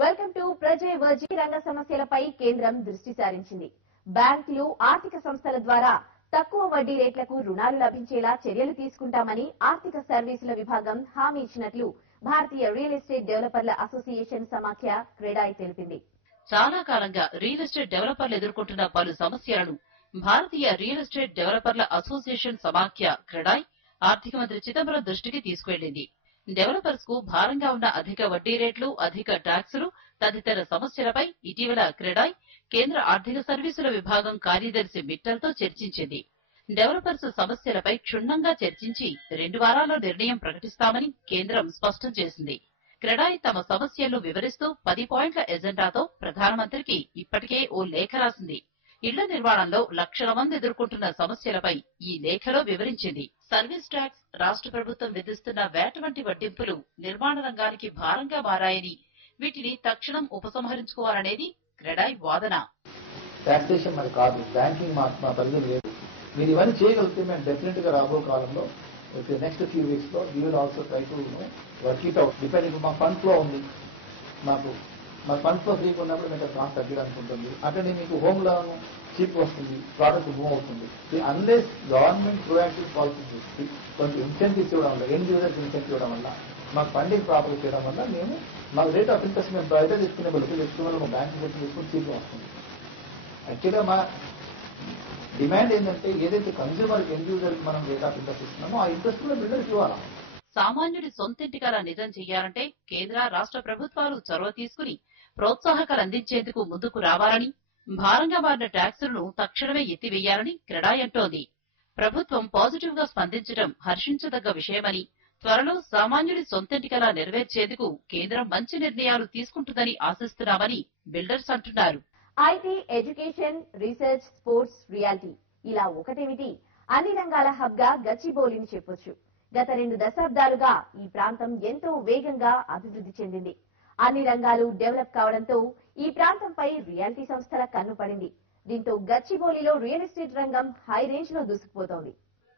Welcome to ప్రజే వర్జీ రంగ సమస్యలపై కేంద్రం దృష్టి సారించింది. బ్యాంకులు, ఆర్థిక సంస్థల ద్వారా తక్కువ వడ్డీ రేట్లకు రుణాలు లభించేలా చర్యలు తీసుకుంటామని ఆర్థిక సర్వీసుల విభాగం హామీ ఇచ్చినట్లు భారతీయ రియల్ ఎస్టేట్ డెవలపర్ల అసోసియేషన్ సమాఖ్య క్రెడాయ్ తెలిపింది. చాలా కాలంగా రియల్ ఎస్టేట్ డెవలపర్లు ఎదుర్కొంటున్న పలు సమస్యలను భారతీయ రియల్ ఎస్టేట్ డెవలపర్ల అసోసియేషన్ సమాఖ్య క్రెడాయ్ ఆర్థిక మంత్రి చిదంబరం దృష్టికి తీసుకెళ్లింది. డెవలపర్స్ కు భారంగా ఉన్న అధిక వడ్డీ రేట్లు, అధిక ట్యాక్సులు తదితర సమస్యలపై ఇటీవల క్రెడాయ్ కేంద్ర ఆర్థిక సర్వీసుల విభాగం కార్యదర్శి మిట్టల్తో చర్చించింది. డెవలపర్స్ సమస్యలపై క్షుణ్ణంగా చర్చించి 2 వారాల్లో నిర్ణయం ప్రకటిస్తామని కేంద్రం స్పష్టం చేసింది. క్రెడాయ్ తమ సమస్యలను వివరిస్తూ 10 పాయింట్ల ఎజెండాతో ప్రధానమంత్రికి ఇప్పటికే ఓ లేఖ రాసింది. ఇళ్ల నిర్మాణంలో లక్షల మంది ఎదుర్కొంటున్న సమస్యలపై ఈ లేఖలో వివరించింది. సర్వీస్ ట్యాక్స్, రాష్ట్ర ప్రభుత్వం విధిస్తున్న వ్యాట్ వంటి వడ్డింపులు నిర్మాణ రంగానికి భారంగా మారాయని, వీటిని తక్షణం ఉపసంహరించుకోవాలనేది క్రెడాయ్ వాదన. టాక్సేషన్ మరి కాదు, బ్యాంకింగ్ మా పరిధి లేదు. మీరు ఇవన్నీ చేయగలిగితే మేము డెఫినెట్ గా రాబో కాలంలో నెక్స్ట్ ఫ్యూ వీక్స్ లో we will also try to work it out. Depending మా ఫండ్ ఫ్లో ఉంది, మా ఫండ్ ఫ్లో ఫ్రీగా ఉన్నప్పుడు మీకు కాస్ట్ తగ్గడానికి ఉంటుంది. అట్లనే మీకు హోమ్ లోన్ చీప్ వస్తుంది, ప్రోడక్ట్ మూవ్ అవుతుంది. అన్లెస్ గవర్నమెంట్ ప్రొయాక్టివ్ పాలసీ కొంచెం ఇన్సెంటివ్స్ ఇవ్వడం వల్ల, ఎండ్ యూజర్స్ ఇన్సెంటివ్ ఇవ్వడం వల్ల, మాకు ఫండింగ్ ప్రాపర్ చేయడం వల్ల మేము మాకు రేట్ ఆఫ్ ఇంట్రెస్ట్ మేము బయట తెచ్చుకునే బదులు తెచ్చుకునే వల్ల మా బ్యాంక్ తెచ్చుకుని చీప్ వస్తుంది. యాక్చువల్గా మా డిమాండ్ ఏంటంటే ఏదైతే కన్స్యూమర్ ఎండ్ యూజర్ కి మనం రేట్ ఆఫ్ ఇంట్రెస్ట్ ఇస్తున్నామో ఆ ఇంట్రెస్ట్ కూడా బిల్డర్కి ఇవ్వాలి. సామాన్యుడి సొంతింటి కల నిజం చెయ్యాలంటే కేంద్ర, రాష్ట్ర ప్రభుత్వాలు చొరవ తీసుకుని ప్రోత్సాహకాలు అందించేందుకు ముందుకు రావాలని, భారంగా మారిన ట్యాక్సులను తక్షణమే ఎత్తివేయాలని క్రెడాయ్ అంటోంది. ప్రభుత్వం పాజిటివ్ గా స్పందించడం హర్షించదగ్గ విషయమని, త్వరలో సామాన్యుడి సొంతింటి కల నెరవేర్చేందుకు కేంద్రం మంచి నిర్ణయాలు తీసుకుంటుందని ఆశిస్తున్నామని బిల్డర్స్ అంటున్నారు. IT, education, research, sports, reality ఇలా ఒకటేమిటి అన్ని రంగాల హబ్ గా గచ్చిబౌలిని చెప్పొచ్చు. గత 2 దశాబ్దాలుగా ఈ ప్రాంతం ఎంతో వేగంగా అభివృద్ధి చెందింది. అన్ని రంగాలు డెవలప్ కావడంతో ఈ ప్రాంతంపై రియాలిటీ సంస్థల కన్ను పడింది. దీంతో గచ్చిబౌలిలో రియల్ ఎస్టేట్ రంగం హై రేంజ్ లో దూసుకుపోతోంది.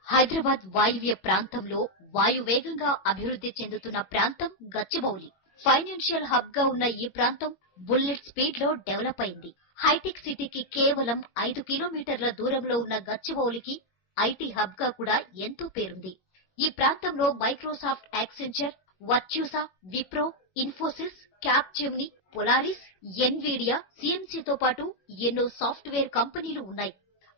హైదరాబాద్ వాయువ్య ప్రాంతంలో వాయువేగంగా అభివృద్ధి చెందుతున్న ప్రాంతం గచ్చిబౌలి. ఫైనాన్షియల్ హబ్ గా ఉన్న ఈ ప్రాంతం బుల్లెట్ స్పీడ్ లో డెవలప్ అయింది. హైటెక్ సిటీకి కేవలం 5 కిలోమీటర్ల దూరంలో ఉన్న గచ్చిబౌలికి ఐటీ హబ్ గా కూడా ఎంతో పేరుంది. ఈ ప్రాంతంలో Microsoft, Accenture, Virtusa, Wipro, Infosys, Capgemini, Polaris, Nvidia, సిఎంసితో పాటు ఎన్నో సాఫ్ట్వేర్ కంపెనీలు ఉన్నాయి.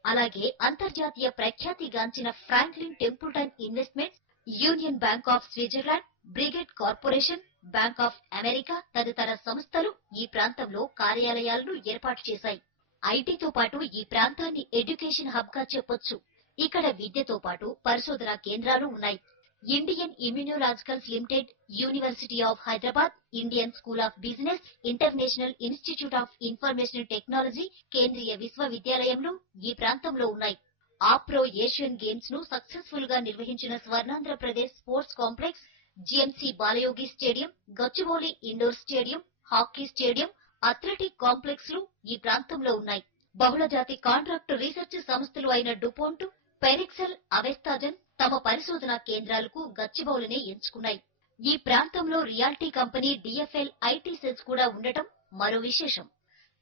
అలాగే అంతర్జాతీయ ప్రఖ్యాతిగాంచిన Franklin Templeton Investments, Union Bank of Switzerland, Brigade Corporation, Bank of America తదితర సంస్థలు ఈ ప్రాంతంలో కార్యాలయాలను ఏర్పాటు చేశాయి. ఐటీతో పాటు ఈ ప్రాంతాన్ని ఎడ్యుకేషన్ హబ్ గా చెప్పొచ్చు. ఇక్కడ విద్యతో పాటు పరిశోధనా కేంద్రాలు ఉన్నాయి. Indian Immunologicals Limited, University of Hyderabad, Indian School of Business, International Institute of Information Technology, కేంద్రీయ విశ్వవిద్యాలయంలు ఈ ప్రాంతంలో ఉన్నాయి. ఆప్రో ఏషియన్ గేమ్స్ ను సక్సెస్ఫుల్ గా నిర్వహించిన Swarnandhrapradesh sports complex, GMC Balayogi stadium, Gachibowli indoor stadium, hockey stadium, athletic complex లు ఈ ప్రాంతంలో ఉన్నాయి. బహుళజాతి కాంట్రాక్టు రీసెర్చ్ సంస్థలు అయిన డుపాంట్, పెరిక్సెల్, అవెస్తాజన్ తమ పరిశోధనా కేంద్రాలకు గచ్చిబౌలినే ఎంచుకున్నాయి. ఈ ప్రాంతంలో reality company DFL IT cells కూడా ఉండటం మరో విశేషం.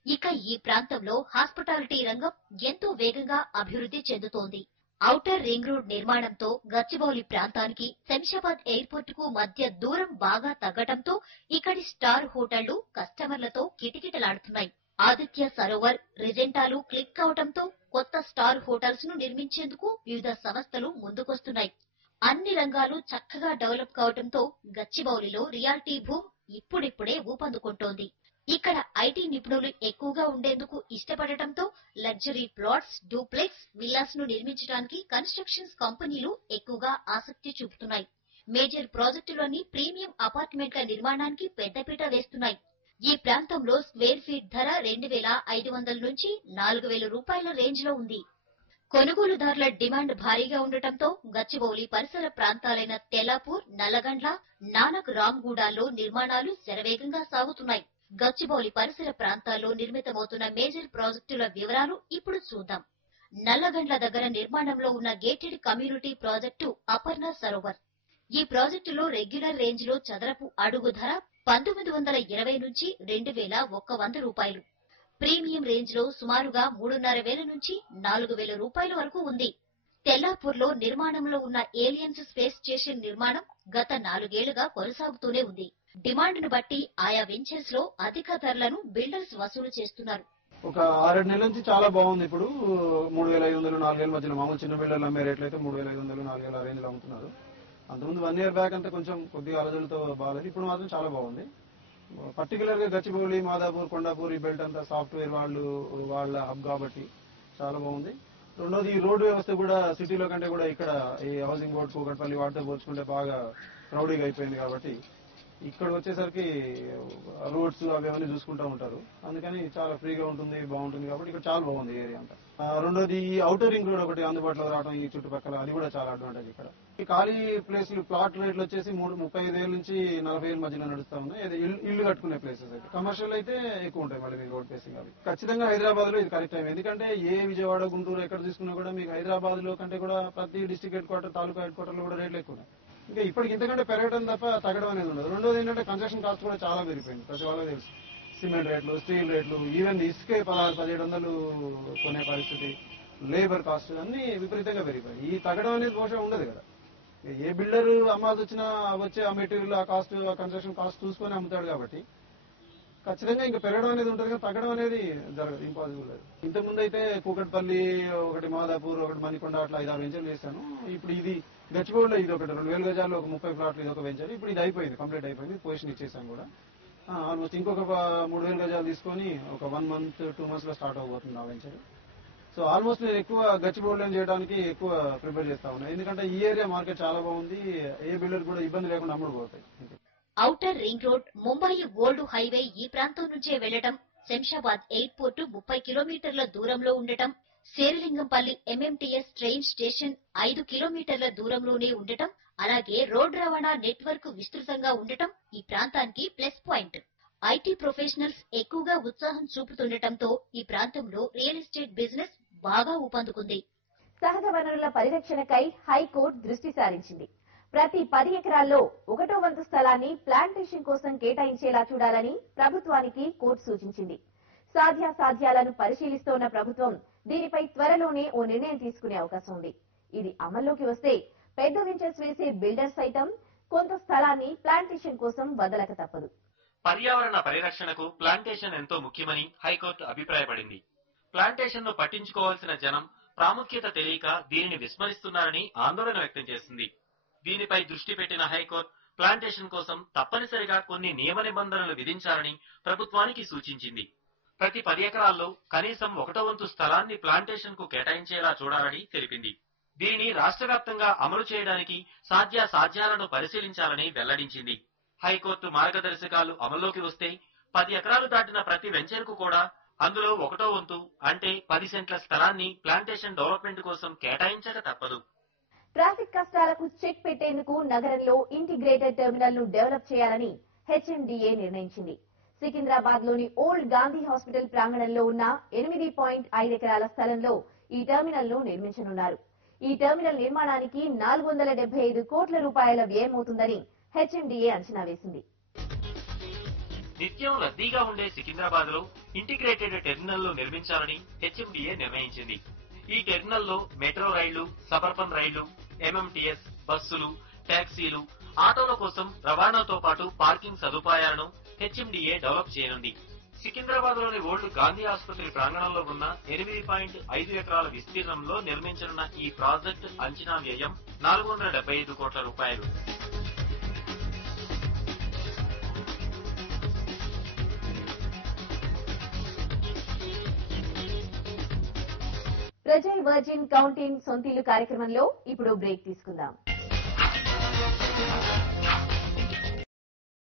ఇక ఈ ప్రాంతంలో హాస్పిటాలిటీ రంగం ఎంతో వేగంగా అభివృద్ధి చెందుతోంది. ఔటర్ రింగ్ రోడ్ నిర్మాణంతో గచ్చిబౌలి ప్రాంతానికి శంషాబాద్ ఎయిర్పోర్ట్ కు మధ్య దూరం బాగా తగ్గడంతో ఇక్కడి స్టార్ హోటళ్లు కస్టమర్లతో కిటకిటలాడుతున్నాయి. ఆదిత్య సరోవర్, రెజెంటాలు క్లిక్ కావడంతో కొత్త స్టార్ హోటల్స్ ను నిర్మించేందుకు వివిధ సంస్థలు ముందుకొస్తున్నాయి. అన్ని రంగాలు చక్కగా డెవలప్ కావడంతో గచ్చిబౌలిలో రియాల్టీ భూమ్ ఇప్పుడిప్పుడే ఊపందుకుంటోంది. ఇక్కడ ఐటీ నిపుణులు ఎక్కువగా ఉండేందుకు ఇష్టపడటంతో లగ్జరీ ప్లాట్స్, డూప్లెక్స్, విల్లాస్ ను నిర్మించడానికి కన్స్ట్రక్షన్స్ కంపెనీలు ఎక్కువగా ఆసక్తి చూపుతున్నాయి. మేజర్ ప్రాజెక్టులోని ప్రీమియం అపార్ట్మెంట్ల నిర్మాణానికి పెద్దపీట వేస్తున్నాయి. ఈ ప్రాంతంలో స్క్వేర్ ఫీట్ ధర 2,500 నుంచి 4,000 రూపాయల రేంజ్ లో ఉంది. కొనుగోలుదారుల డిమాండ్ భారీగా ఉండటంతో గచ్చిబౌలి పరిసర ప్రాంతాలైన తెలాపూర్, నల్లగండ్ల, నానక్ రామ్గూడాల్లో నిర్మాణాలు శరవేగంగా సాగుతున్నాయి. గచ్చిబౌలి పరిసర ప్రాంతాల్లో నిర్మితమవుతున్న మేజర్ ప్రాజెక్టుల వివరాలు ఇప్పుడు చూద్దాం. నల్లగండ్ల దగ్గర నిర్మాణంలో ఉన్న gated community project Aparna Sarovar. ఈ ప్రాజెక్టులో రెగ్యులర్ రేంజ్ లో చదరపు అడుగు ధర 1920 నుంచి 2100 రూపాయలు. ప్రీమియం రేంజ్ లో సుమారుగా 3500 నుంచి 4000 రూపాయల వరకు ఉంది. తెల్లాపూర్లో నిర్మాణంలో ఉన్న ఏలియన్స్ స్పేస్ స్టేషన్ నిర్మాణం గత 4 ఏళ్లుగా కొనసాగుతూనే ఉంది. డిమాండ్ను బట్టి ఆయా వెంచర్స్ లో అధిక ధరలను బిల్డర్స్ వసూలు చేస్తున్నారు. ఒక 6-7 నెలల నుంచి చాలా బాగుంది. ఇప్పుడు 3500 4000 మధ్యలో మామూలు చిన్న బిల్డర్లు అమ్మే రేట్లు అయితే 3500 4000 ఆ రేంజ్ లో అమ్ముతున్నారు. అంతకుముందు 1 year బ్యాక్ అంతా కొంచెం కొద్దిగా అలజడులతో బాగాలేదు. ఇప్పుడు మాత్రం చాలా బాగుంది. పర్టికులర్ గా గచ్చిబౌలి, మాదాపూర్, కొండాపూర్ ఈ బెల్ట్ అంతా సాఫ్ట్వేర్ వాళ్ళ హబ్ కాబట్టి చాలా బాగుంది. రెండోది ఈ రోడ్డు వ్యవస్థ కూడా సిటీలో కంటే కూడా ఇక్కడ ఈ హౌసింగ్ బోర్డ్, కూకట్పల్లి వాటితో పోల్చుకుంటే బాగా క్రౌడీగా అయిపోయింది కాబట్టి ఇక్కడ వచ్చేసరికి రోడ్స్ అవి అవన్నీ చూసుకుంటూ ఉంటారు. అందుకని చాలా ఫ్రీగా ఉంటుంది, బాగుంటుంది కాబట్టి ఇక్కడ చాలా బాగుంది ఏరియా అంతా. రెండోది ఈ ఔటర్ రింగ్ రోడ్ ఒకటి అందుబాటులో రావడం ఈ చుట్టుపక్కల, అది కూడా చాలా అడ్వాంటేజ్. ఇక్కడ ఈ ఖాళీ ప్లేస్లు ప్లాట్ రేట్లు వచ్చేసి 35,000 నుంచి 40,000 మధ్యలో నడుస్తా ఉన్నాయి. ఇల్లు కట్టుకునే ప్లేసెస్ అయితే, కమర్షియల్ అయితే ఎక్కువ ఉంటాయి మళ్ళీ మీకు రోడ్ ఫేసింగ్. అవి ఖచ్చితంగా హైదరాబాద్ లో ఇది కరెక్ట్ టైం. ఎందుకంటే ఏ విజయవాడ, గుంటూరు ఎక్కడ తీసుకున్నా కూడా మీకు హైదరాబాద్ లో కంటే కూడా ప్రతి డిస్ట్రిక్ట్ హెడ్ క్వార్టర్, తాలూకా హెడ్ క్వార్టర్ లో కూడా రేట్లు ఎక్కువ ఉన్నాయి. ఇంకా ఇప్పటికి ఇంతకంటే పెరగడం తప్ప తగ్గడం అనేది ఉండదు. రెండోది ఏంటంటే కన్స్ట్రక్షన్ కాస్ట్ కూడా చాలా పెరిగిపోయింది. ప్రతి వాళ్ళకి తెలుసు. సిమెంట్ రేట్లు, స్టీల్ రేట్లు, ఈవెన్ ఇసుకే 1600-1700 కొనే పరిస్థితి, లేబర్ కాస్ట్ అన్ని విపరీతంగా పెరిగిపోయాయి. ఈ తగ్గడం అనేది బహుశా ఉండదు కదా. ఏ బిల్డర్ అమ్మాల్సి వచ్చినా వచ్చే ఆ మెటీరియల్, ఆ కాస్ట్, ఆ కన్స్ట్రక్షన్ కాస్ట్ చూసుకొని అమ్ముతాడు కాబట్టి ఖచ్చితంగా ఇంకా పెరగడం అనేది ఉంటుంది కానీ తగ్గడం అనేది జరగదు, ఇంపాసిబుల్. ఇంతకుముందు అయితే కూకట్పల్లి ఒకటి, మాదాపూర్ ఒకటి, మణికొండ అట్లా 5-6 వెంచర్లు చేశాను. ఇప్పుడు ఇది గచ్చిబౌలిలో ఇది ఒకటి 2000 గజాల్లో ఒక 30 ప్లాట్లు ఇది ఒక వెంచర్. ఇప్పుడు ఇది అయిపోయింది, కంప్లీట్ అయిపోయింది, పొజిషన్ ఇచ్చేసాను కూడా. ఆల్మోస్ట్ ఇంకొక 3000 గజాలు తీసుకొని ఒక 1 month 2 months లో స్టార్ట్ అవబోతుంది ఆ వెంచర్. సో ఆల్మోస్ట్ నేను ఎక్కువ గచ్చిబౌలిలో చేయడానికి ఎక్కువ ప్రిపేర్ చేస్తా ఉన్నాను. ఎందుకంటే ఈ ఏరియా మార్కెట్ చాలా బాగుంది, ఏ బిల్డర్ కూడా ఇబ్బంది లేకుండా అమ్ముడుపోతాయి. Outer ring road, Mumbai old highway ఈ ప్రాంతం నుంచే వెళ్లడం, శంషాబాద్ ఎయిర్పోర్ట్ 30 కిలోమీటర్ల దూరంలో ఉండటం, శేరిలింగంపల్లి ఎంఎంటీఎస్ ట్రైన్ స్టేషన్ 5 కిలోమీటర్ల దూరంలోనే ఉండటం, అలాగే రోడ్ రవాణా నెట్వర్క్ విస్తృతంగా ఉండటం ఈ ప్రాంతానికి ప్లస్ పాయింట్. ఐటీ ప్రొఫెషనల్స్ ఎక్కువగా ఉత్సాహం చూపుతుండటంతో ఈ ప్రాంతంలో రియల్ ఎస్టేట్ బిజినెస్ బాగా ఊపందుకుంది. సహజ వనరుల పరిరక్షణకై హైకోర్టు దృష్టి సారించింది. ప్రతి 10 ఎకరాల్లో 1/1 వంతు స్థలాన్ని ప్లాంటేషన్ కోసం కేటాయించేలా చూడాలని ప్రభుత్వానికి కోర్టు సూచించింది. సాధ్యాసాధ్యాలను పరిశీలిస్తోన్న ప్రభుత్వం దీనిపై త్వరలోనే ఓ నిర్ణయం తీసుకునే అవకాశం ఉంది. ఇది అమల్లోకి వస్తే పెద్ద వెంచర్స్ వేసే బిల్డర్స్ సైతం కొంత స్థలాన్ని ప్లాంటేషన్ కోసం వదలక తప్పదు. పర్యావరణ పరిరక్షణకు ప్లాంటేషన్ ఎంతో ముఖ్యమని హైకోర్టు అభిప్రాయపడింది. ప్లాంటేషన్ ను పట్టించుకోవాల్సిన జనం ప్రాముఖ్యత తెలియక దీనిని విస్మరిస్తున్నారని ఆందోళన వ్యక్తం చేసింది. దీనిపై దృష్టి పెట్టిన హైకోర్టు ప్లాంటేషన్ కోసం తప్పనిసరిగా కొన్ని నియమ నిబంధనలు విధించాలని ప్రభుత్వానికి సూచించింది. ప్రతి 10 ఎకరాల్లో కనీసం 1/1 వంతు స్థలాన్ని ప్లాంటేషన్ కు కేటాయించేలా చూడాలని తెలిపింది. దీనిని రాష్ట్ర వ్యాప్తంగా అమలు చేయడానికి సాధ్యాసాధ్యాలను పరిశీలించాలని వెల్లడించింది. హైకోర్టు మార్గదర్శకాలు అమల్లోకి వస్తే 10 ఎకరాలు దాటిన ప్రతి వెంచర్ కు కూడా అందులో 1/1 వంతు అంటే 10 సెంట్ల స్థలాన్ని ప్లాంటేషన్ డెవలప్మెంట్ కోసం కేటాయించక తప్పదు. ట్రాఫిక్ కష్టాలకు చెక్ పెట్టేందుకు నగరంలో ఇంటిగ్రేటెడ్ టెర్మినల్ ను డెవలప్ చేయాలని హెచ్ఎండిఏ నిర్ణయించింది. సికింద్రాబాద్ లోని ఓల్డ్ గాంధీ హాస్పిటల్ ప్రాంగణంలో ఉన్న 8.5 ఎకరాల స్థలంలో ఈ టెర్మినల్ ను నిర్మించనున్నారు. ఈ టెర్మినల్ నిర్మాణానికి 475 కోట్ల రూపాయల వ్యయమవుతుందని హెచ్ఎండిఏ అంచనా వేసింది. నిత్యం రద్దీగా ఉండే సికింద్రాబాద్ లో ఇంటిగ్రేటెడ్ టెర్మినల్ ను నిర్మించాలని హెచ్ఎండిఏ నిర్ణయించింది. ఈ టెర్మినల్ లో మెట్రో రైళ్లు, సబర్బన్ రైళ్లు, ఎంఎంటీఎస్ బస్సులు, టాక్సీలు, ఆటోల కోసం రవాణాతో పాటు పార్కింగ్ సదుపాయాలను హెచ్ఎండిఏ డెవలప్ చేయనుంది. సికింద్రాబాద్ లోని ఓల్డ్ గాంధీ ఆసుపత్రి ప్రాంగణంలో ఉన్న 8.5 ఎకరాల విస్తీర్ణంలో నిర్మించనున్న ఈ ప్రాజెక్టు అంచనా వ్యయం 475 కోట్ల రూపాయలు. ప్రజల్ వర్జిన్ కౌంటింగ్ సొంతిల్లు కార్యక్రమంలో ఇప్పుడు బ్రేక్ తీసుకుందాం.